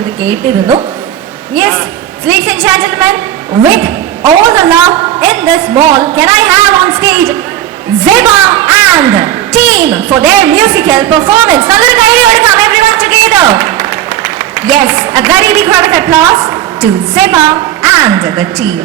ചെയ്യുന്നത് കേട്ടിരുന്നു yes ladies and gentlemen with all the love in this mall can i have on stage Zeba and team for their musical performance നല്ലൊരു കൈയടി കൊടുക്കാം everyone together yes a very big round of applause to Zeba and the team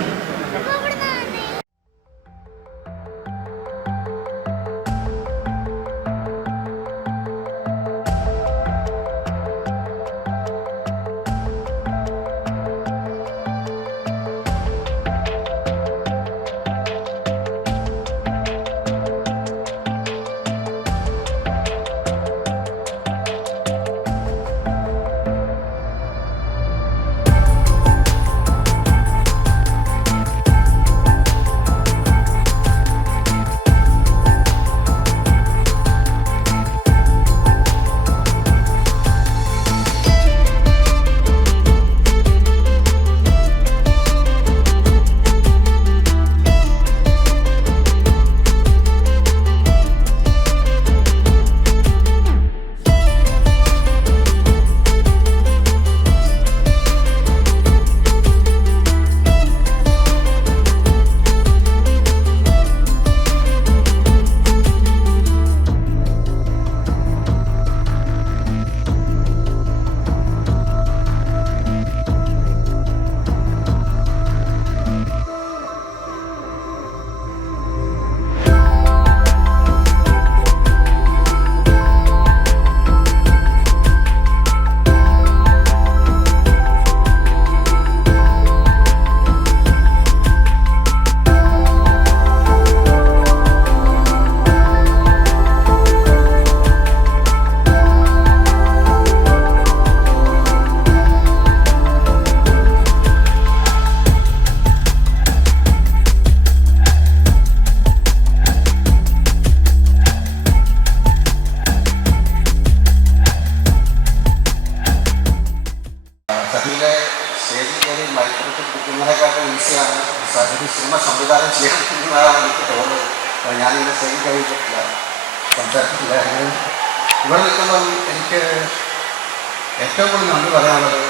നന്ദി പറയാനുള്ളത്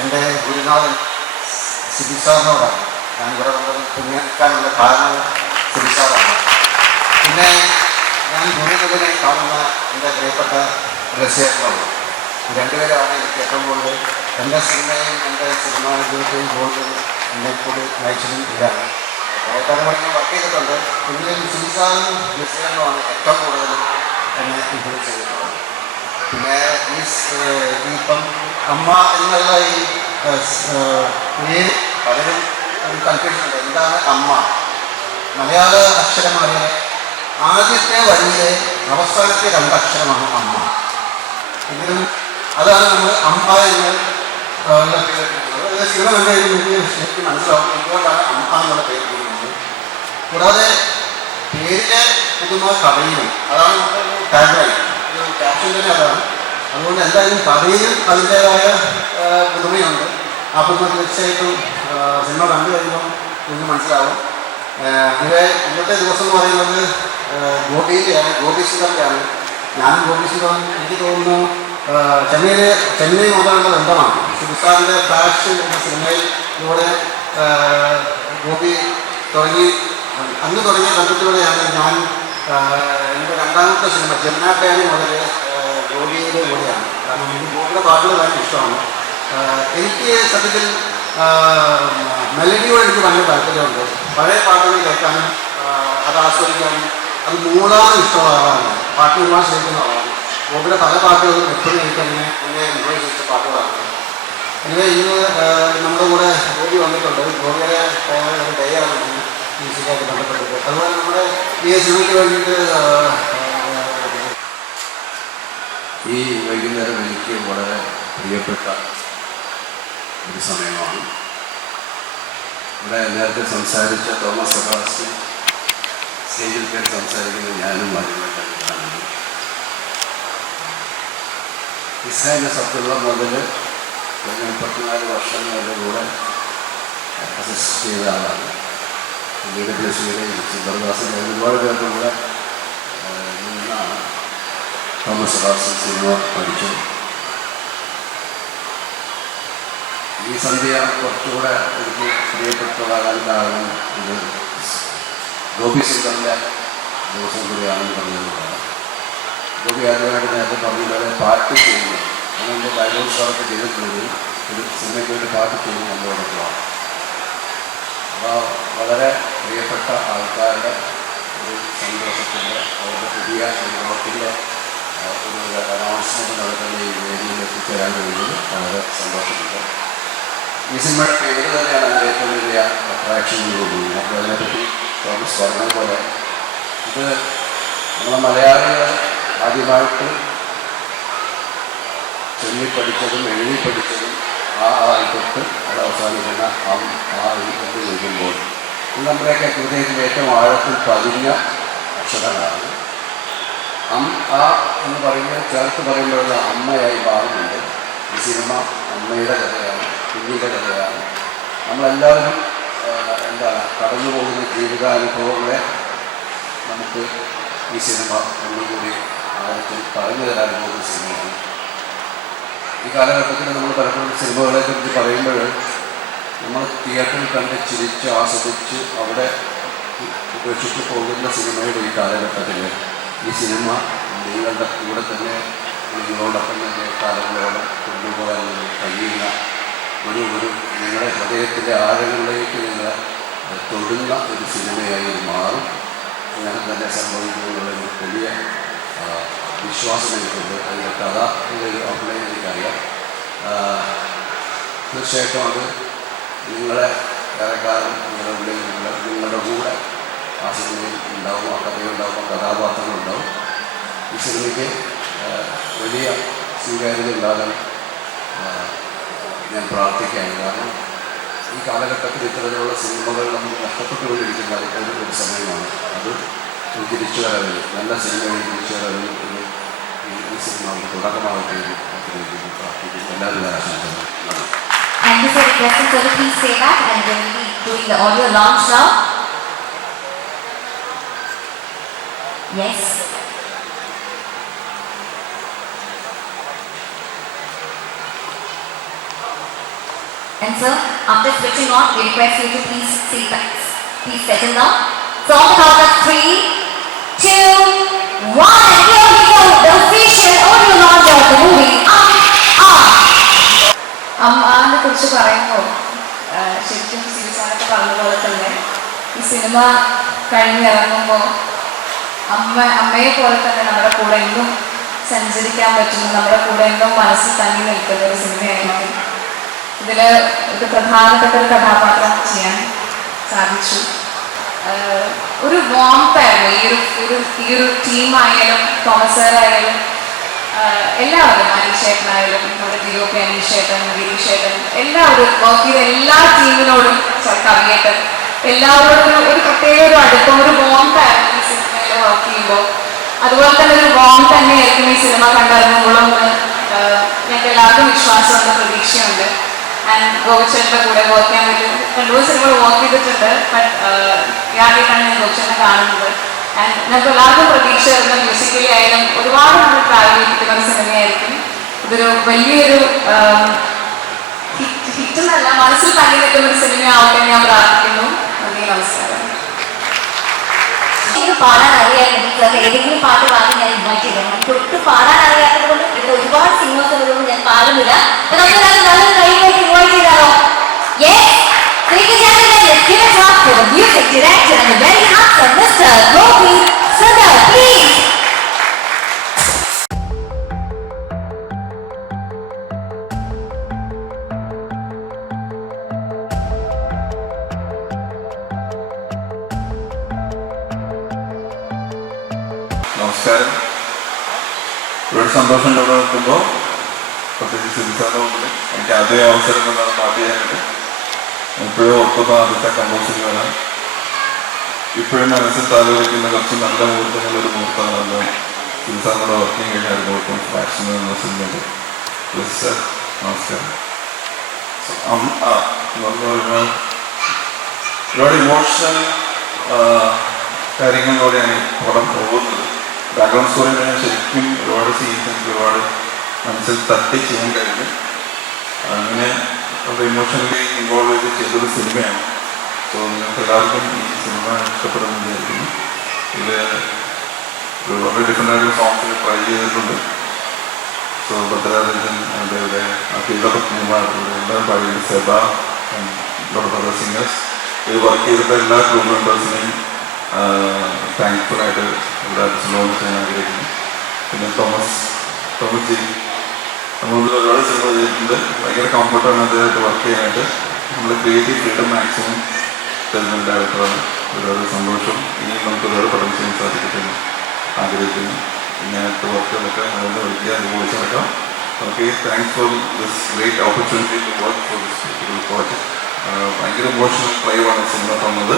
എന്റെ ഗുരുനാഥൻ സിബി സാറിനോടാണ്. ഞാൻ ഇവിടെ വന്നത് പുണ്യക്കാനുള്ള കാരണം സിബി സാറാണ്. പിന്നെ ഞാൻ ഗുരുനഥനെ കാണുന്ന എന്റെ പ്രിയപ്പെട്ട രസേട്ടനാണ് രണ്ടുപേരാണ് എനിക്ക് ഏറ്റവും കൂടുതൽ എന്റെ സിനിമയും എന്റെ സിനിമാ ജീവിതത്തെയും കൂടുതൽ എന്നെ കൂടി നയിച്ചതും ഇതാണ് തലമുറ ഞാൻ വർക്ക് ചെയ്തിട്ടുണ്ട്. എങ്കിലും സിനിസാനും രസേട്ടനുമാണ് ഏറ്റവും കൂടുതൽ എന്നെ ഇൻഫ്ലുവൻസ് ചെയ്തിട്ടുള്ളത്. പിന്നെ ഈ ഇപ്പം അമ്മ എന്നുള്ള ഈ പേര് പലരും ഒരു കൺഫ്യൂഷൻ ഉണ്ട് എന്താണ് അമ്മ? മലയാള അക്ഷരമാണ് ആദ്യത്തെ വരിയിലെ അവസാനത്തെ രണ്ടക്ഷരമാണ് അമ്മ. എങ്കിലും അതാണ് നമ്മൾ അമ്മ എന്ന് ഉള്ള പേര് ഇട്ടിട്ടുള്ളത്. അത് സിനിമ കണ്ടു കഴിയുമ്പോൾ ശരിക്കും മനസ്സിലാവും എന്തുകൊണ്ടാണ് അമ്മ എന്നുള്ള പേര് കൊടുക്കുന്നത് കൂടാതെ പേരിലെ പുതുമ കഥയിലും അതാണ് നമ്മുടെ അതുകൊണ്ട് എന്തായാലും കഥയിലും അതിന്റേതായ പുതുമയുണ്ട്. ആ പുതുമ തീർച്ചയായിട്ടും സിനിമ കണ്ടു കഴിയുമ്പോൾ നിങ്ങൾക്ക് മനസ്സിലാവും. അങ്ങനെ ഇന്നത്തെ ദിവസം എന്ന് പറയുന്നത് ഗോപിയിലെയാണ് ഗോപി സുന്ദറിന്റെയാണ് ഞാനും ഗോപി ശിവൻ എനിക്ക് തോന്നുന്നു ചെന്നൈയിലെ ചെന്നൈ മുതലുള്ള ബന്ധമാണ്. സുബിസാറിന്റെ ഫ്ലാഷ് എന്ന സിനിമയിലൂടെ ഗോപി തുടങ്ങി അന്ന് തുടങ്ങിയ ബന്ധത്തിലൂടെയാണ് ഞാൻ എന്റെ രണ്ടാമത്തെ സിനിമ ജമുനാട്ടേണി മുതൽ ജോലിയുടെ കൂടെയാണ്. കാരണം എനിക്ക് ഗോപിയുടെ പാട്ടുകൾ ഭയങ്കര ഇഷ്ടമാണ്. എനിക്ക് സത്യത്തിൽ മെലഡിയോട് എനിക്ക് ഭയങ്കര താല്പര്യമുണ്ട്. പഴയ പാട്ടുകൾ കേൾക്കാനും അത് ആസ്വദിക്കാനും അത് മൂടാനും ഇഷ്ടമുള്ള ആളാണ്. പാട്ട് ഒരുപാട് ശ്രമിക്കുന്ന ആളാണ്. ഗോപിയുടെ പല പാട്ടുകളും എപ്പോഴും എനിക്ക് അങ്ങനെ എന്നെ മുകളിൽ ചെയ്ത പാട്ടുകളാണ്. ഇങ്ങനെ ഇന്ന് നമ്മുടെ കൂടെ ഗോപി വന്നിട്ടുണ്ട്. ഗോപിയുടെ ഡേ ഒരു മ്യൂസിക്കായിട്ട് ബന്ധപ്പെട്ടിട്ട്. അതുപോലെ നമ്മുടെ ഈ സിനിമയ്ക്ക് വേണ്ടിയിട്ട് ഈ വൈകുന്നേരം എനിക്ക് വളരെ പ്രിയപ്പെട്ട ഒരു സമയമാണ്. ഇവിടെ നേരത്തെ സംസാരിച്ച തോമസ് സെബാസ്റ്റ്യൻ സ്റ്റേജിൽ കയറി സംസാരിക്കുന്നത് ഞാനും ആദ്യമായിട്ടാണ് ഇസ്രായേലിന്റെ സത്തുള്ള മുതൽ കഴിഞ്ഞ മുപ്പത്തിനാല് വർഷങ്ങളുടെ കൂടെ അസിസ്റ്റ് ചെയ്ത ആളാണ്. പിന്നീട് പ്ലസ്യുടെ സുന്ദർദാസിന്റെ ഒരുപാട് പേരുടെ കൂടെ നിന്നാണ് തോമസ് റാസൻ സിനിമ പഠിച്ചു. ഈ സന്ധ്യ കുറച്ചുകൂടെ എനിക്ക് പ്രിയപ്പെട്ടതാകാൻ കാരണം ഇത് ഗോപി സുന്ദറിന്റെ ദിവസം കൂടിയാണെന്ന് പറഞ്ഞതുകൊണ്ടാണ്. ഗോപി ആദ്യമായിട്ട് നേരത്തെ പറഞ്ഞതുപോലെ പാട്ട് ചെയ്യുന്നു. അങ്ങനെ എന്റെ ഡയലോഗ്സ് വർക്ക് ചെയ്തിട്ടുള്ളത് ഒരു സിനിമയ്ക്ക് വേണ്ടി പാട്ട് ചെയ്യുന്നു. നമ്മളോടൊപ്പമാണ് വളരെ പ്രിയപ്പെട്ട ആൾക്കാരുടെ ഒരു സന്തോഷത്തിന്റെ അവരുടെ പുതിയ ഒരു ലോകത്തിന്റെ ഒരു അനൗൺസ്മെന്റ് നടക്കുന്ന ഈ വേദിയിൽ എത്തിച്ചേരാൻ കഴിയുന്നത് വളരെ സന്തോഷമുണ്ട്. ഈ സിനിമയുടെ പേര് തന്നെയാണ് അതിന്റെ ഏറ്റവും വലിയ അട്രാക്ഷൻ തോന്നുന്നത് അപ്പോൾ അതിനെപ്പറ്റി തോമസ് പോലെ. ഇത് നമ്മളെ മലയാളികൾ ആദ്യമായിട്ട് ചൊല്ലി പഠിച്ചതും എഴുതി പഠിച്ചതും ആ ആയിക്കൊട്ട് അത് അവസാനിക്കുന്ന അം ആ എന്ന് നിൽക്കുമ്പോൾ നമ്മുടെയൊക്കെ ഹൃദയത്തിന്റെ ഏറ്റവും ആഴത്തിൽ പതിഞ്ഞ അക്ഷരങ്ങളാണ്. അം ആ എന്ന് പറയുമ്പോൾ ചേർത്ത് പറയുമ്പോഴുള്ള അമ്മയായി മാറുന്നുണ്ട്. ഈ സിനിമ അമ്മയുടെ കഥയാണ് കുഞ്ഞിന്റെ കഥയാണ്. നമ്മളെല്ലാവരും എന്താണ് കടന്നു പോകുന്ന ജീവിതാനുഭവങ്ങളെ നമുക്ക് ഈ സിനിമ ഒന്നുകൂടി ആഴത്തിൽ പറഞ്ഞു തരാൻ പോകുന്ന സിനിമയാണ് ഈ കാലഘട്ടത്തിൽ നമ്മൾ പലപ്പോഴും സിനിമകളെ കുറിച്ച് പറയുമ്പോൾ നമ്മൾ തിയേറ്ററിൽ കണ്ട് ചിരിച്ച് ആസ്വദിച്ച് അവിടെ ഉപേക്ഷിച്ച് പോകുന്ന സിനിമയുടെ ഈ കാലഘട്ടത്തിൽ ഈ സിനിമ നിങ്ങളുടെ കൂടെ തന്നെ നിങ്ങളോടൊപ്പം തന്നെ കാലങ്ങളോടെ കൊണ്ടുപോകാൻ കഴിയുന്ന ഒരു ഒരു നിങ്ങളുടെ ഹൃദയത്തിന്റെ ആഴങ്ങളിലേക്ക് നിങ്ങൾ തൊടുന്ന ഒരു സിനിമയായി മാറും. അങ്ങനെ തന്നെ സംഭവിക്കുമെന്നുള്ള ഒരു വലിയ വിശ്വാസം എനിക്കുണ്ട് അതിന്റെ കഥ ഒരു അഭിനയം എനിക്കറിയാം തീർച്ചയായിട്ടും അത് നിങ്ങളെ ഏറെക്കാലം നിങ്ങളുടെ ഉള്ളിൽ നിങ്ങളുടെ കൂടെ ആ സിനിമയിൽ ഉണ്ടാവും ആ കഥയുണ്ടാവും കഥാപാത്രങ്ങളുണ്ടാവും ഈ സിനിമയ്ക്ക് വലിയ സ്വീകാര്യത ഉണ്ടാകാൻ ഞാൻ പ്രാർത്ഥിക്കുകയാണ്. കാരണം ഈ കാലഘട്ടത്തിൽ ഇത്തരത്തിലുള്ള സിനിമകൾ നമുക്ക് നഷ്ടപ്പെട്ടുകൊണ്ടിരിക്കുന്ന ഒരു സമയമാണ്. അത് ഒരു തിരിച്ചുവരവിൽ നല്ല സിനിമകൾ തിരിച്ചുവരവിൽ ഒരു ഈ ഈ സിനിമ ഒരു തുടക്കമാകട്ടെ എന്ന് ആഗ്രഹിക്കുന്നു പ്രാർത്ഥിക്കുന്നു എല്ലാവരും ആശംസകളും നന്ദി Thank you for requesting sir to please stay back and we will be doing the audio launch now. Yes. And sir, after switching on, we request you to please sit back. Please settle down. So on the count of three, Ah. അമ്മാനെ കുറിച്ച് പറയുമ്പോൾ ശരിക്കും സീസാനൊക്കെ പറഞ്ഞ പോലെ തന്നെ. ഈ cinema കഴിഞ്ഞിറങ്ങുമ്പോൾ അമ്മ അമ്മയെ പോലെ തന്നെ നമ്മുടെ കൂടെ എന്നും സഞ്ചരിക്കാൻ പറ്റുന്ന നമ്മുടെ കൂടെ എന്തോ മനസ്സിൽ തങ്ങി നിൽക്കുന്ന ഒരു സിനിമയായിരുന്നു ഇതിൽ ഒരു പ്രധാനപ്പെട്ട ഒരു കഥാപാത്രം ചെയ്യാൻ സാധിച്ചു. ഒരു വോംത്തായിരുന്നു ഈ ഒരു ഈ ഒരു ടീമായാലും തോമസ് എല്ലാവരും അനീഷേട്ടനായാലും നമ്മുടെ ജിയോപി അനീഷേട്ടൻ ഗിരീഷേട്ടൻ എല്ലാവരും വർക്ക് ചെയ്ത എല്ലാ ടീമിനോടും കവിയേട്ടൻ എല്ലാവരോടും ഒരു- പ്രത്യേക ഒരു അടുപ്പം ഒരു ബോണ്ടായിരുന്നു ഈ സിനിമയിൽ വർക്ക് ചെയ്യുമ്പോൾ. അതുപോലെ തന്നെ ഒരു ബോണ്ട് തന്നെയായിരിക്കും ഈ സിനിമ കണ്ടിറങ്ങുമ്പോഴും ഞങ്ങൾക്ക് എല്ലാവർക്കും വിശ്വാസമുള്ള പ്രതീക്ഷയുണ്ട്. ആൻഡ് ഗോപിച്ചേട്ടന്റെ കൂടെ വർക്ക് ചെയ്യാൻ പറ്റും രണ്ടു സിനിമകൾ വർക്ക് ചെയ്തിട്ടുണ്ട്. ബട്ട് ആദ്യമായിട്ടാണ് ഞാൻ ഗോപിച്ചേട്ടനെ കാണുന്നത്. ഞങ്ങൾക്ക് എല്ലാവർക്കും പ്രതീക്ഷ വരുന്ന മ്യൂസിക്കലി ആയാലും ഒരുപാട് നമ്മൾ ട്രാവൽ ചെയ്തിരിക്കുന്ന ഒരു സിനിമയായിരിക്കും. ഇതൊരു വലിയൊരു ഹിറ്റ് എന്നല്ല മനസ്സിൽ തങ്ങി നിൽക്കുന്ന ഒരു സിനിമ ആവട്ടെ ഞാൻ പ്രാർത്ഥിക്കുന്നു. നന്ദി നമസ്കാരം. പാടാൻ അറിയാമെങ്കിൽ ഏതെങ്കിലും പാട്ട് പാടി ഞാൻ ഇൻവൈറ്റ് എനിക്ക് ഒട്ടും പാടാൻ അറിയാത്തത് കൊണ്ട് ഇവിടെ ഒരുപാട് സിംഗേഴ്സ് ഉള്ളതുകൊണ്ട് ഞാൻ പാടുന്നില്ല. അപ്പൊ നമുക്ക് നല്ലൊരു കൈമായിട്ട് ഇൻവൈറ്റ് ചെയ്താലോ? Gentlemen, let's give it up for please. നമസ്കാരം ഇവിടെ നിൽക്കുമ്പോൾ പ്രത്യേകിച്ച് സിദ്ധിസാറിന്റെ മുമ്പിൽ എനിക്ക് ആദ്യ അവസരം കൊണ്ടാണ് പാട്ട് ചെയ്യാനായിട്ട് എപ്പോഴും ഓർക്കുന്ന ആദ്യത്തെ കമ്പോസിങ്ങാണ് ഇപ്പോഴും മനസ്സിൽ താലോചിക്കുന്ന കുറച്ച് നല്ല മുഹൂർത്തങ്ങളൊരു മുഹൂർത്തമാണല്ലോ. സിദ്ധിസാറിനോട് വർക്കിംഗ് കഴിഞ്ഞായിരുന്നു ഒട്ടും ഫാഷൻ എന്ന സിനിമയിൽ സർ നമസ്കാരം. ഒരുപാട് ഇമോഷണൽ കാര്യങ്ങളിലൂടെയാണ് ഈ പടം പോകുന്നത്. ബാക്ക്ഗ്രൗണ്ട് സ്റ്റോറി ഞാൻ ശരിക്കും ഒരുപാട് സീൻസ് എനിക്ക് ഒരുപാട് മനസ്സിൽ തട്ടി ചെയ്യാൻ കഴിഞ്ഞു അങ്ങനെ ഇമോഷണലി ഇൻവോൾവ് ചെയ്ത് ചെയ്തൊരു സിനിമയാണ്. സോ നിങ്ങൾക്ക് എല്ലാവർക്കും ഈ സിനിമ ഇഷ്ടപ്പെടുമെന്ന് വിചാരിക്കുന്നു ഇത് ഒരു വളരെ ഡിഫറെന്റ് ആയിട്ടുള്ള സോങ്സിൽ ട്രൈ ചെയ്തിട്ടുണ്ട്. സോ ഭദ്രാജൻ അതേപോലെ കുമാർ എല്ലാവരും പാടിയത് സെബ അതർ സിംഗേഴ്സ് ഇത് വർക്ക് ചെയ്തിട്ട് എല്ലാ ക്രൂ മെമ്പേഴ്സിനെയും താങ്ക്ഫുൾ ആയിട്ട് ഇവിടെ അച്ഛനോട് ചെയ്യാൻ ആഗ്രഹിക്കുന്നു. പിന്നെ തോമസ് തോമസ് ജി. നമ്മളിൽ ഒരുപാട് സിനിമ ചെയ്തിട്ടുണ്ട്. ഭയങ്കര കംഫർട്ടാണ് അദ്ദേഹമായിട്ട് വർക്ക് ചെയ്യാനായിട്ട്. നമ്മൾ ക്രിയേറ്റീവ് ഫ്രീഡം മാക്സിമം തരുന്ന ഡയറക്ടറാണ്. ഒരുപാട് സന്തോഷം. ഇനിയും നമുക്ക് ഒരുപാട് പഠനം ചെയ്യാൻ സാധിക്കട്ടെ എന്ന് ആഗ്രഹിക്കുന്നു. ഇങ്ങനത്തെ വർക്കുകളൊക്കെ നമ്മളെ വിളിക്കുക അതുപോലെ നടക്കാം okay thanks for this great opportunity to work for this project ഭയങ്കര ഇമോഷണൽ ആണ് സിനിമ തന്നത്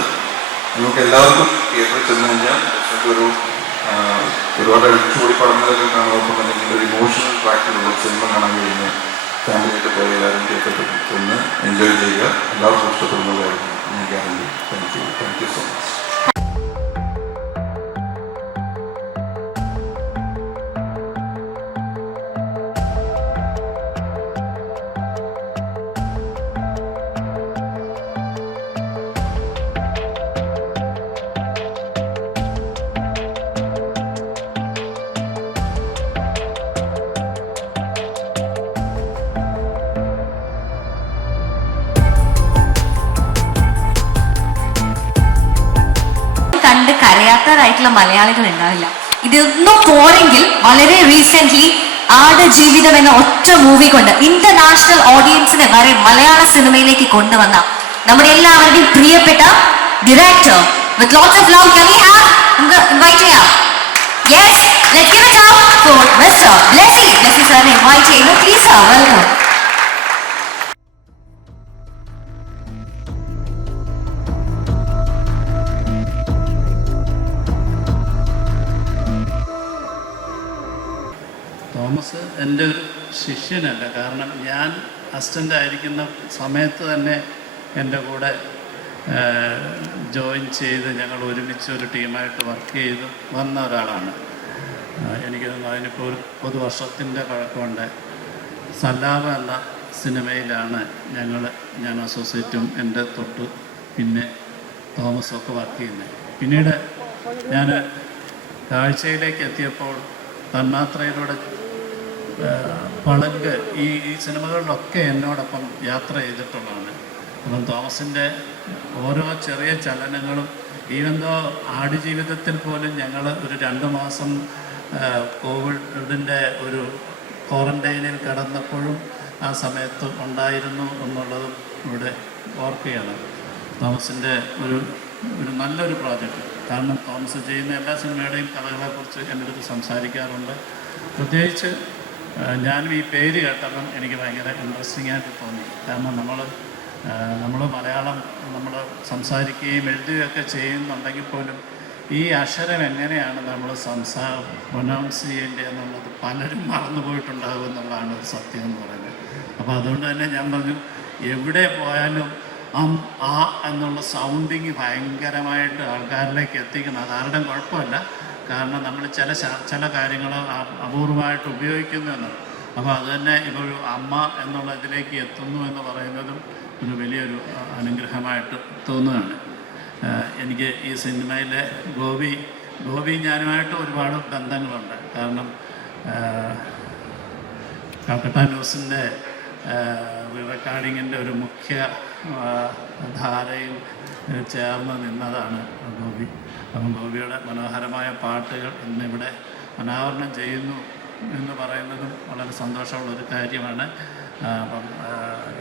നമുക്ക് എല്ലാവർക്കും തിയേറ്ററിൽ ചെന്ന് കഴിഞ്ഞാൽ ഒരു ഒരുപാട് അടിച്ചുകൂടി പടങ്ങളൊക്കെ കാണുമ്പോൾ തന്നെ ഒരു ഇമോഷണൽ ട്രാക്കിലുള്ള സിനിമ കാണാൻ കഴിയുന്ന ഫാമിലിയായിട്ട് പോയി എല്ലാവരും തിയേറ്ററിൽ ചെന്ന് എൻജോയ് ചെയ്യുക. എല്ലാവർക്കും ഇഷ്ടപ്പെടുന്നതായിരിക്കും and again, thank you. Thank you so much. കരയാത്തവരായിട്ടുള്ള മലയാളികൾ ഉണ്ടാവില്ല. ഇതൊന്നും പോരെങ്കിൽ വളരെ റീസെന്റ് ആട് ജീവിതം എന്ന ഒറ്റ മൂവി കൊണ്ട് ഇന്റർനാഷണൽ ഓഡിയൻസിനെ വരെ മലയാള സിനിമയിലേക്ക് കൊണ്ടുവന്ന നമ്മുടെ എല്ലാവരുടെയും പ്രിയപ്പെട്ട director with lots of love can we have നമുക്ക് ഇൻവൈറ്റ് ചെയ്യാം? Yes let's give it out for mister Blessy Blessy സാറിനെ ഇൻവൈറ്റ് ചെയ്യുന്നു. പ്ലീസ് സർ വെൽക്കം ശിഷ്യനല്ല കാരണം ഞാൻ അസിസ്റ്റന്റ് ആയിരിക്കുന്ന സമയത്ത് തന്നെ എന്റെ കൂടെ ജോയിൻ ചെയ്ത് ഞങ്ങൾ ഒരുമിച്ച് ഒരു ടീമായിട്ട് വർക്ക് ചെയ്ത് വന്ന ഒരാളാണ്. എനിക്ക് അതിനിപ്പോൾ ഒരു പൊതു വർഷത്തിന്റെ പഴക്കമുണ്ട് എന്ന സിനിമയിലാണ് ഞങ്ങൾ ഞാൻ അസോസിയേറ്റും എന്റെ തൊട്ട് പിന്നെ തോമസും ഒക്കെ വർക്ക് ചെയ്യുന്നത് പിന്നീട് ഞാൻ കാഴ്ചയിലേക്ക് എത്തിയപ്പോൾ തന്മാത്രയിലൂടെ പളങ്ക് ഈ ഈ സിനിമകളിലൊക്കെ എന്നോടൊപ്പം യാത്ര ചെയ്തിട്ടുള്ളതാണ്. അപ്പം തോമസിന്റെ ഓരോ ചെറിയ ചലനങ്ങളും ഈവെന്തോ ആടുജീവിതത്തിൽ പോലും ഞങ്ങൾ ഒരു രണ്ട് മാസം കോവിഡിന്റെ ഒരു ക്വാറന്റൈനിൽ കടന്നപ്പോഴും ആ സമയത്ത് ഉണ്ടായിരുന്നു എന്നുള്ളതും ഇവിടെ ഓർക്കുകയാണ്. തോമസിന്റെ ഒരു ഒരു നല്ലൊരു പ്രോജക്റ്റ്. കാരണം തോമസ് ചെയ്യുന്ന എല്ലാ സിനിമയുടെയും കഥകളെക്കുറിച്ച് എന്റെ അടുത്ത് സംസാരിക്കാറുണ്ട്. പ്രത്യേകിച്ച് ഞാനും ഈ പേര് കേട്ടപ്പം എനിക്ക് ഭയങ്കര ഇൻട്രസ്റ്റിംഗ് ആയിട്ട് തോന്നി. കാരണം നമ്മൾ നമ്മൾ മലയാളം നമ്മൾ സംസാരിക്കുകയും എഴുതുകയൊക്കെ ചെയ്യുന്നുണ്ടെങ്കിൽ പോലും ഈ അക്ഷരം എങ്ങനെയാണ് നമ്മൾ സംസാ പ്രൊനൗൺസ് ചെയ്യേണ്ടത് എന്നുള്ളത് പലരും മറന്നു പോയിട്ടുണ്ടാകും എന്നുള്ളതാണ് സത്യം എന്ന് പറയുന്നത്. അപ്പോൾ അതുകൊണ്ട് തന്നെ ഞാൻ പറഞ്ഞു എവിടെ പോയാലും അം ആ എന്നുള്ള സൗണ്ടിങ് ഭയങ്കരമായിട്ട് ആൾക്കാരിലേക്ക് എത്തിക്കണം. അത് ആരുടെയും കുഴപ്പമില്ല. കാരണം നമ്മൾ ചില ചില കാര്യങ്ങൾ അപൂർവമായിട്ട് ഉപയോഗിക്കുന്നു എന്ന്. അപ്പോൾ അത് തന്നെ ഇപ്പോൾ ഒരു അമ്മ എന്നുള്ള ഇതിലേക്ക് എത്തുന്നു എന്ന് പറയുന്നതും ഒരു വലിയൊരു അനുഗ്രഹമായിട്ട് തോന്നുകയാണ്. എനിക്ക് ഈ സിനിമയിലെ ഗോപി ഗോപി ഞാനുമായിട്ട് ഒരുപാട് ബന്ധങ്ങളുണ്ട്. കാരണം കൽക്കട്ട ന്യൂസിന്റെ റെക്കോർഡിങ്ങിന്റെ ഒരു മുഖ്യ ധാരയിൽ ചേർന്ന് നിന്നതാണ്. ഗോപി അപ്പം ഗോപിയുടെ മനോഹരമായ പാട്ടുകൾ ഇന്നിവിടെ അനാവരണം ചെയ്യുന്നു എന്ന് പറയുന്നതും വളരെ സന്തോഷമുള്ളൊരു കാര്യമാണ്. അപ്പം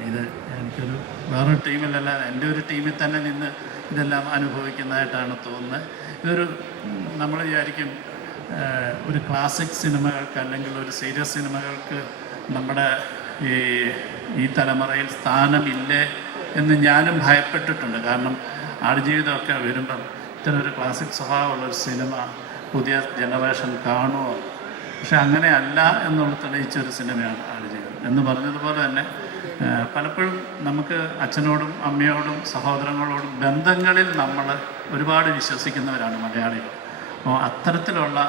ഇത് എനിക്കൊരു വേറൊരു ടീമിലല്ല എന്റെ ഒരു ടീമിൽ തന്നെ നിന്ന് ഇതെല്ലാം അനുഭവിക്കുന്നതായിട്ടാണ് തോന്നുന്നത്. ഇതൊരു നമ്മൾ വിചാരിക്കും ഒരു ക്ലാസിക് സിനിമകൾക്ക് അല്ലെങ്കിൽ ഒരു സീരിയസ് സിനിമകൾക്ക് നമ്മുടെ ഈ ഈ തലമുറയിൽ സ്ഥാനമില്ലേ എന്ന് ഞാനും ഭയപ്പെട്ടിട്ടുണ്ട്. കാരണം ആടുജീവിതമൊക്കെ വരുമ്പം ഇത്തരം ഒരു ക്ലാസിക് സ്വഭാവമുള്ള ഒരു സിനിമ പുതിയ ജനറേഷൻ കാണുമോ? പക്ഷെ അങ്ങനെയല്ല എന്നുള്ള തെളിയിച്ച ഒരു സിനിമയാണ് ആടുജീവിതം എന്ന് പറഞ്ഞതുപോലെ തന്നെ പലപ്പോഴും നമുക്ക് അച്ഛനോടും അമ്മയോടും സഹോദരങ്ങളോടും ബന്ധങ്ങളിൽ നമ്മൾ ഒരുപാട് വിശ്വസിക്കുന്നവരാണ് മലയാളികൾ. അപ്പോൾ അത്തരത്തിലുള്ള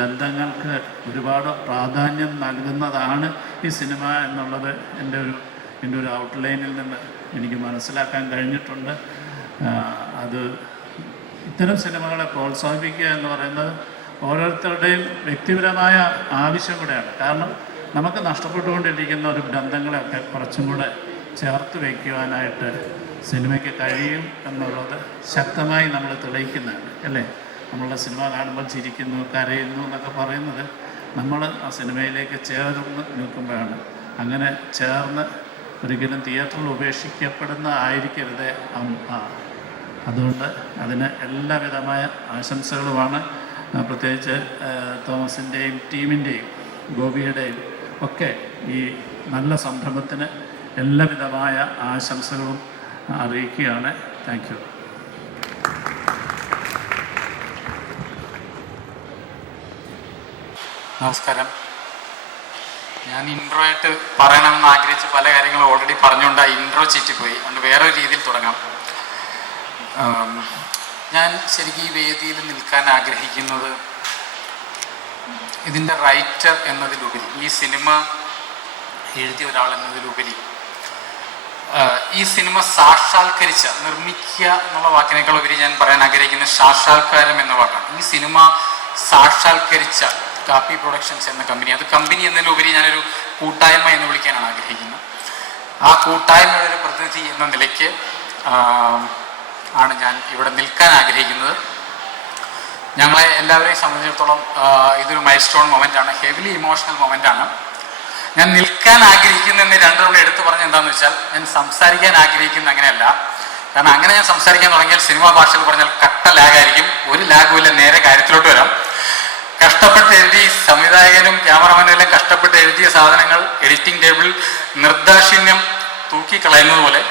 ബന്ധങ്ങൾക്ക് ഒരുപാട് പ്രാധാന്യം നൽകുന്നതാണ് ഈ സിനിമ എന്നുള്ളത് എന്റെ ഒരു എന്റെ ഒരു ഔട്ട്ലൈനിൽ നിന്ന് എനിക്ക് മനസ്സിലാക്കാൻ കഴിഞ്ഞിട്ടുണ്ട്. അത് ഇത്തരം സിനിമകളെ പ്രോത്സാഹിപ്പിക്കുക എന്ന് പറയുന്നത് ഓരോരുത്തരുടെയും വ്യക്തിപരമായ ആവശ്യം കൂടെയാണ്. കാരണം നമുക്ക് നഷ്ടപ്പെട്ടുകൊണ്ടിരിക്കുന്ന ഒരു ബന്ധങ്ങളെയൊക്കെ കുറച്ചും കൂടെ ചേർത്ത് വയ്ക്കുവാനായിട്ട് സിനിമയ്ക്ക് കഴിയും എന്നുള്ളത് ശക്തമായി നമ്മൾ തെളിയിക്കുന്നതാണ് അല്ലേ? നമ്മളുടെ സിനിമ കാണുമ്പോൾ ചിരിക്കുന്നു കരയുന്നു എന്നൊക്കെ പറയുന്നത് നമ്മൾ ആ സിനിമയിലേക്ക് ചേർന്ന് നിൽക്കുമ്പോഴാണ്. അങ്ങനെ ചേർന്ന് ഒരിക്കലും തിയേറ്ററിൽ ഉപേക്ഷിക്കപ്പെടുന്ന ആയിരിക്കരുത് ആ അതുകൊണ്ട് അതിന് എല്ലാവിധമായ ആശംസകളുമാണ്. പ്രത്യേകിച്ച് തോമസിന്റെയും ടീമിന്റെയും ഗോപിയുടെയും ഒക്കെ ഈ നല്ല സംരംഭത്തിന് എല്ലാവിധമായ ആശംസകളും അറിയിക്കുകയാണ്. Thank you. നമസ്കാരം. ഞാൻ ഇൻട്രോ ആയിട്ട് പറയണമെന്ന് ആഗ്രഹിച്ച് പല കാര്യങ്ങളും ഓൾറെഡി പറഞ്ഞുകൊണ്ട് ആ ഇൻട്രോ ചീറ്റിപ്പോയി. അതുകൊണ്ട് വേറൊരു രീതിയിൽ തുടങ്ങാം. ഞാൻ ശരിക്കും ഈ വേദിയിൽ നിൽക്കാൻ ആഗ്രഹിക്കുന്നത് ഇതിന്റെ റൈറ്റർ എന്നതിലുപരി ഈ സിനിമ എഴുതിയ ഒരാൾ എന്നതിലുപരി ഈ സിനിമ സാക്ഷാത്കരിച്ച നിർമ്മിക്കുക എന്നുള്ള വാക്കിനേക്കാൾ ഉപരി ഞാൻ പറയാൻ ആഗ്രഹിക്കുന്ന സാക്ഷാത്കാരം എന്ന വാക്കാണ്. ഈ സിനിമ സാക്ഷാത്കരിച്ച കാപ്പി പ്രൊഡക്ഷൻസ് എന്ന കമ്പനി അത് കമ്പനി എന്നതിലുപരി ഞാനൊരു കൂട്ടായ്മ എന്ന് വിളിക്കാനാണ് ആഗ്രഹിക്കുന്നത്. ആ കൂട്ടായ്മയുടെ ഒരു പ്രതിനിധി എന്ന നിലയ്ക്ക് ആണ് ഞാൻ ഇവിടെ നിൽക്കാൻ ആഗ്രഹിക്കുന്നത്. ഞങ്ങളെ എല്ലാവരെയും സംബന്ധിച്ചിടത്തോളം ഇതൊരു മൈൽ സ്റ്റോൺ മൊമെന്റ് ആണ്. ഹെവിലി ഇമോഷണൽ മൊമെന്റ് ആണ്. ഞാൻ നിൽക്കാൻ ആഗ്രഹിക്കുന്നതെന്ന് രണ്ടു തവണ എടുത്തു പറഞ്ഞ എന്താണെന്ന് വെച്ചാൽ ഞാൻ സംസാരിക്കാൻ ആഗ്രഹിക്കുന്ന അങ്ങനെയല്ല. കാരണം അങ്ങനെ ഞാൻ സംസാരിക്കാൻ തുടങ്ങിയാൽ സിനിമാ ഭാഷയിൽ പറഞ്ഞാൽ കട്ട ലാഗായിരിക്കും ഒരു ലാഗും ഇല്ല നേരെ കാര്യത്തിലോട്ട് വരാം. കഷ്ടപ്പെട്ട് എഴുതി സംവിധായകനും ക്യാമറമാനും എല്ലാം കഷ്ടപ്പെട്ട് എഴുതിയ സാധനങ്ങൾ എഡിറ്റിംഗ് ടേബിൾ നിർദാക്ഷിണ്യം തൂക്കിക്കളയുന്നത് പോലെ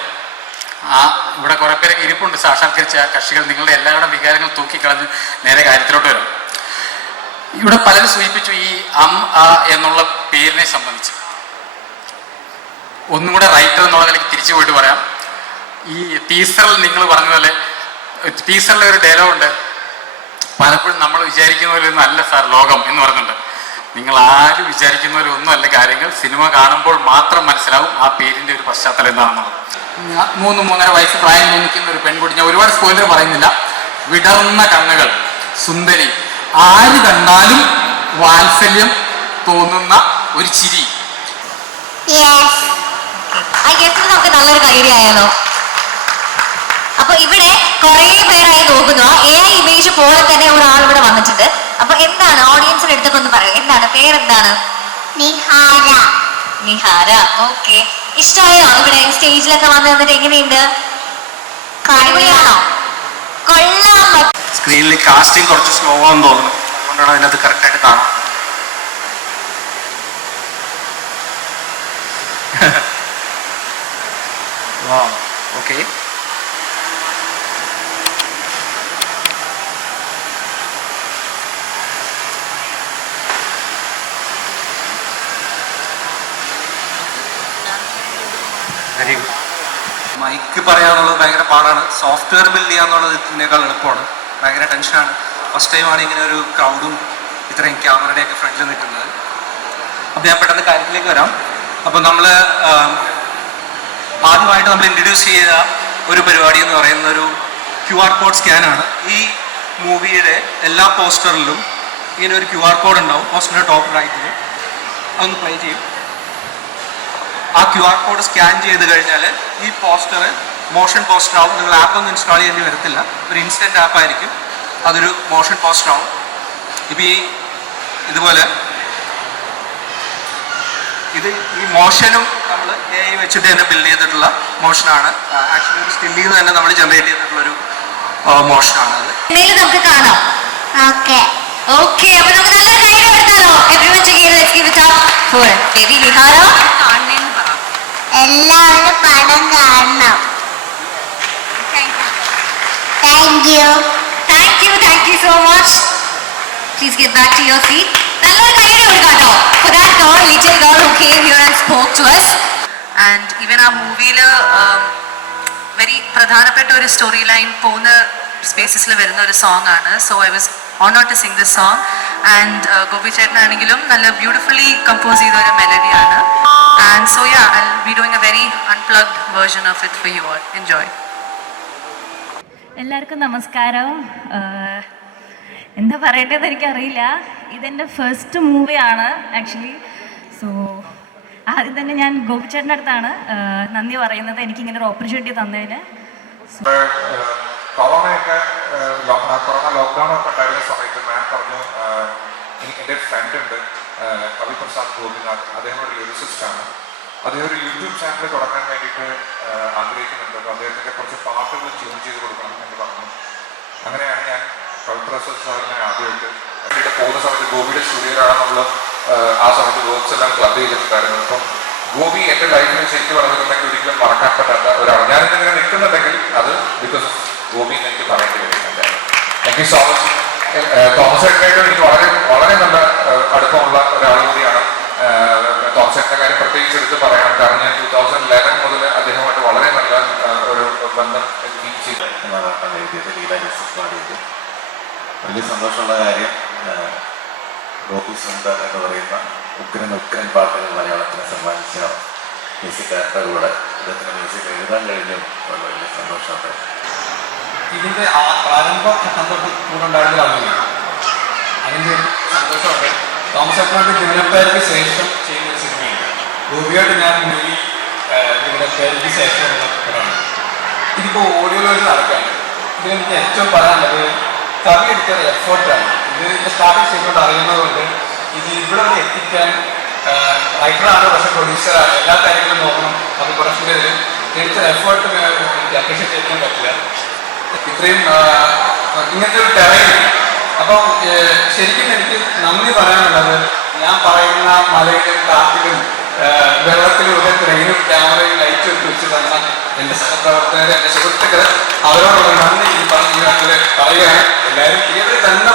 ആ ഇവിടെ കുറെ പേര് ഇരിപ്പുണ്ട്. സാക്ഷാത്കരിച്ച കക്ഷികൾ നിങ്ങളുടെ എല്ലാവരുടെ വികാരങ്ങൾ തൂക്കിക്കളഞ്ഞ് നേരെ കാര്യത്തിലോട്ട് വരും. ഇവിടെ പലരും സൂചിപ്പിച്ചു ഈ അം ആ എന്നുള്ള പേരിനെ സംബന്ധിച്ച്. ഒന്നും കൂടെ റൈറ്റർ എന്നുള്ള നിലയ്ക്ക് തിരിച്ചു പോയിട്ട് പറയാം. ഈ ടീസറിൽ നിങ്ങൾ പറഞ്ഞ പോലെ ടീസറിലെ ഒരു ഡയലോഗുണ്ട് പലപ്പോഴും നമ്മൾ വിചാരിക്കുന്ന പോലെ നല്ല സാർ ലോകം എന്ന് പറയുന്നുണ്ട്. നിങ്ങൾ ആരും വിചാരിക്കുന്ന പോലെ ഒന്നും അല്ല കാര്യങ്ങൾ. സിനിമ കാണുമ്പോൾ മാത്രം മനസ്സിലാവും ആ പേരിന്റെ ഒരു പശ്ചാത്തലം എന്താണെന്നുള്ളത്. മൂന്ന് മൂന്നര വയസ്സ് പ്രായം തോന്നിക്കുന്ന ഒരു പെൺകുട്ടി ഞാൻ ഒരുപാട് സ്പോയിലർ പറയുന്നില്ല. വിടർന്ന കണ്ണുകൾ സുന്ദരി. ആര് കണ്ടാലും വാത്സല്യം തോന്നുന്ന ഒരു ചിരി. നമുക്ക് നല്ലൊരു ഐഡിയ ആയാലോ അപ്പൊ ഇവിടെ കുറെ പേരായി നോക്കുന്നു. ആ എ ഐ ഇമേജ് പോലെ തന്നെ ഒരാൾ ഇവിടെ വന്നിട്ടുണ്ട്. അപ്പൊ എന്താണ്? ഓഡിയൻസിന് എടുത്തൊക്കെ ഒന്ന് പറയൂ. എന്താണ്? പേരെന്താണ്? നിഹാര. നിഹാര. ഓക്കെ. ഇഷ്ടമായോ? ഇവിടെ സ്റ്റേജിലൊക്കെ വന്ന് നിന്നിട്ട് എങ്ങനെയുണ്ട്? അടിപൊളിയാണോ? കൊള്ളാം. സ്ക്രീനിൽ കാസ്റ്റിംഗ് കുറച്ച് സ്ലോ ആണെന്ന് തോന്നുന്നു. അതുകൊണ്ടാണ് അതിനകത്ത് കറക്റ്റായിട്ട് കാണാം ഓക്കെ വെരി ഗുഡ് മൈക്ക് പറയാന്നുള്ളത് ഭയങ്കര പാടാണ്. സോഫ്റ്റ്വെയർ ബിൽഡ് ചെയ്യാന്നുള്ളത് ഇതിനേക്കാൾ എളുപ്പമാണ്. ഭയങ്കര ടെൻഷനാണ് ഫസ്റ്റ് ടൈമാണ് ഇങ്ങനെ ഒരു ക്രൗഡും ഇത്രയും ക്യാമറയുടെയൊക്കെ ഫ്രണ്ടിൽ നിൽക്കുന്നത്. അപ്പം ഞാൻ പെട്ടെന്ന് കാര്യത്തിലേക്ക് വരാം. അപ്പോൾ നമ്മൾ ആദ്യമായിട്ട് നമ്മൾ ഇൻട്രൊഡ്യൂസ് ചെയ്ത ഒരു പരിപാടി എന്ന് പറയുന്ന ഒരു ക്യു ആർ കോഡ് സ്കാനാണ് ഈ മൂവിയുടെ എല്ലാ പോസ്റ്ററിലും ഇങ്ങനെ ഒരു ക്യു ആർ കോഡ് ഉണ്ടാവും പോസ്റ്ററിന്റെ ടോപ്പ് റൈറ്റിൽ അതൊന്ന് പ്ലേ ചെയ്യും. ആ ക്യു ആർ കോഡ് സ്കാൻ ചെയ്ത് കഴിഞ്ഞാൽ ഈ പോസ്റ്റർ മോഷൻ പോസ്റ്റർ ആവും. നിങ്ങൾ ആപ്പ് ഒന്നും ഇൻസ്റ്റാൾ ചെയ്യേണ്ടി വരത്തില്ല. ഒരു ഇൻസ്റ്റന്റ് ആപ്പ് ആയിരിക്കും. അതൊരു മോഷൻ പോസ്റ്റർ ആവും. ഇപ്പം ഈ ഇതുപോലെ ഇത് ഈ മോഷനും നമ്മൾ എ ഐ വെച്ചിട്ട് തന്നെ ബിൽഡ് ചെയ്തിട്ടുള്ള മോഷനാണ് ആക്ച്വലി ഒരു സ്റ്റില്ലിൽ നിന്ന് തന്നെ നമ്മൾ ജനറേറ്റ് ചെയ്തിട്ടുള്ള ഒരു മോഷനാണ് അത്. നമുക്ക് കാണാം. ഓക്കെ. ഓക്കെ അപ്പൊ നമുക്ക് നല്ല കൈ കൊടുത്താലോ everyone together let's give it up for baby എല്ലാവരും പടം കാണണം. Thank you thank you thank you so much please get back to your seat നല്ലൊരു കൈയ്യടി കൊടുക്കാം കേട്ടോ for that girl little girl who came here and spoke to us and even ആ മൂവിയിൽ very പ്രധാനപ്പെട്ട ഒരു സ്റ്റോറി ലൈൻ പോകുന്ന സ്പേസസിൽ വരുന്ന ഒരു സോങ് ആണ്. So I was honour to sing this song and Gopi ചേട്ടനാണെങ്കിലും നല്ല ബ്യൂട്ടിഫുള്ളി കമ്പോസ് ചെയ്ത ഒരു മെലഡിയാണ് and so yeah I be doing a very unplugged version of it for you all enjoy എല്ലാവർക്കും നമസ്കാരം. എന്താ പറയേണ്ടതെന്ന് എനിക്കറിയില്ല. ഇതെന്റെ ഫസ്റ്റ് മൂവിയാണ് ആക്ച്വലി സോ ആദ്യം തന്നെ ഞാൻ ഗോപിച്ചേട്ടന്റെ അടുത്താണ്. ആഹ് നന്ദി പറയുന്നത്. എനിക്കിങ്ങനെ ഒരു ഓപ്പർച്യൂണിറ്റി തന്നതിന്. കൊറോണയൊക്കെ കൊറോണ ലോക്ക്ഡൗൺ ഒക്കെ ഉണ്ടായിരുന്ന സമയത്ത് മാം പറഞ്ഞു എന്റെ ഫ്രണ്ട് ഉണ്ട് കവി പ്രസാദ് ഗോപിനാഥ്. അദ്ദേഹം ഒരു ലിറിസിസ്റ്റ് ആണ്. അദ്ദേഹം ഒരു യൂട്യൂബ് ചാനൽ തുടങ്ങാൻ വേണ്ടിയിട്ട് ആഗ്രഹിക്കുന്നുണ്ട്. അപ്പോൾ അദ്ദേഹത്തിന്റെ കുറച്ച് പാട്ടുകൾ ട്യൂൺ ചെയ്ത് കൊടുക്കണം എന്ന് പറഞ്ഞു. അങ്ങനെയാണ് ഞാൻ കവിപ്രസാദ് സാറിനെ ആദ്യമായിട്ട് പോകുന്ന സമയത്ത് ഗോപിയുടെ സ്റ്റുഡിയോയിലാണെന്നുള്ള ആ സമയത്ത് വർക്ക്സ് എല്ലാം ക്ലബ് ചെയ്തിട്ടുണ്ടായിരുന്നു. അപ്പം ഗോപി എന്റെ ലൈഫിൽ ശരിക്കും പറഞ്ഞിട്ടുണ്ടെങ്കിൽ ഒരിക്കലും മറക്കാൻ പറ്റാത്ത ഒരാളാണ്. ഞാൻ ഇങ്ങനെ നിൽക്കുന്നുണ്ടെങ്കിൽ അത് ബിക്കോസ് ഓഫ് ഗോപി എന്ന് എനിക്ക് പറയേണ്ടി വരുന്നുണ്ട് thank you so much Thomas ഏട്ടനായിട്ട് എനിക്ക് വളരെ വളരെ നല്ല അടുപ്പമുള്ള ഒരാൾ കൂടിയാണ്. തോമസ് ഏട്ടന്റെ കാര്യം പ്രത്യേകിച്ച് എടുത്ത് പറയണം കാരണം ഞാൻ ടൂ തൗസൻഡ് ലെവൻ മുതൽ അദ്ദേഹമായിട്ട് വളരെ നല്ല ഒരു ബന്ധം വലിയ സന്തോഷമുള്ള കാര്യം ഗോപി സുന്ദർ എന്ന് പറയുന്ന ഉഗ്രൻ ഉഗ്രൻ പാട്ടുകൾ മലയാളത്തിന് സമ്മാനിച്ച മ്യൂസിക്കാരുടെ കൂടെ അദ്ദേഹത്തിന് മ്യൂസിക് എഴുതാൻ കഴിഞ്ഞു. വളരെ വലിയ സന്തോഷമുണ്ട്. ഇതിന്റെ ആ- പ്രാരംഭ സന്തോഷം കൂടെ ഉണ്ടായിരുന്നത് അതിന്റെ ഒരു സന്തോഷമുണ്ട്. തോമസ് അക്കൗണ്ട് ജീവനക്കാർക്ക് ശേഷം ചെയ്യുന്ന ഒരു സിനിമയാണ്. ഗോപിയായിട്ട് ഞാൻ മൂവി ജീവനക്കാർക്ക് ശേഷമുള്ള പടമാണ്. ഇതിപ്പോൾ ഓഡിയോ ലോഞ്ച് നടക്കുകയാണ്. ഇതിലെനിക്ക് ഏറ്റവും പറയാനുള്ളത് കവി എടുത്ത എഫേർട്ടാണ് ഇത് സ്റ്റാർട്ടിങ് സ്റ്റേജോട് അറിയുന്നതുകൊണ്ട് ഇത് ഇവിടെ വരെ എത്തിക്കാൻ റൈറ്ററാണ് പക്ഷെ പ്രൊഡ്യൂസറാണ് എല്ലാ കാര്യങ്ങളും നോക്കണം. അത് പ്രൊഡക്ഷൻ എടുത്ത എഫേർട്ട് എനിക്ക് അപ്രീഷിയേറ്റ് ചെയ്യാൻ പറ്റില്ല. ഇത്രയും ഇങ്ങനത്തെ ഒരു ടെറൈൻ അപ്പം ശരിക്കും എനിക്ക് നന്ദി പറയാനുള്ളത് ഞാൻ പറയുന്ന മലയിലും കാട്ടിലും വെള്ളത്തിലും ഒക്കെ ട്രെയിനും ക്യാമറയും ലൈറ്റും ഒക്കെ വെച്ച് തന്ന എന്റെ സഹപ്രവർത്തകർ എന്റെ സുഹൃത്തുക്കൾ അവരോടുള്ള നന്ദി. ഈ പറഞ്ഞ പറയുകയാണ്. എല്ലാവരും തിയേറ്ററിൽ തന്നെ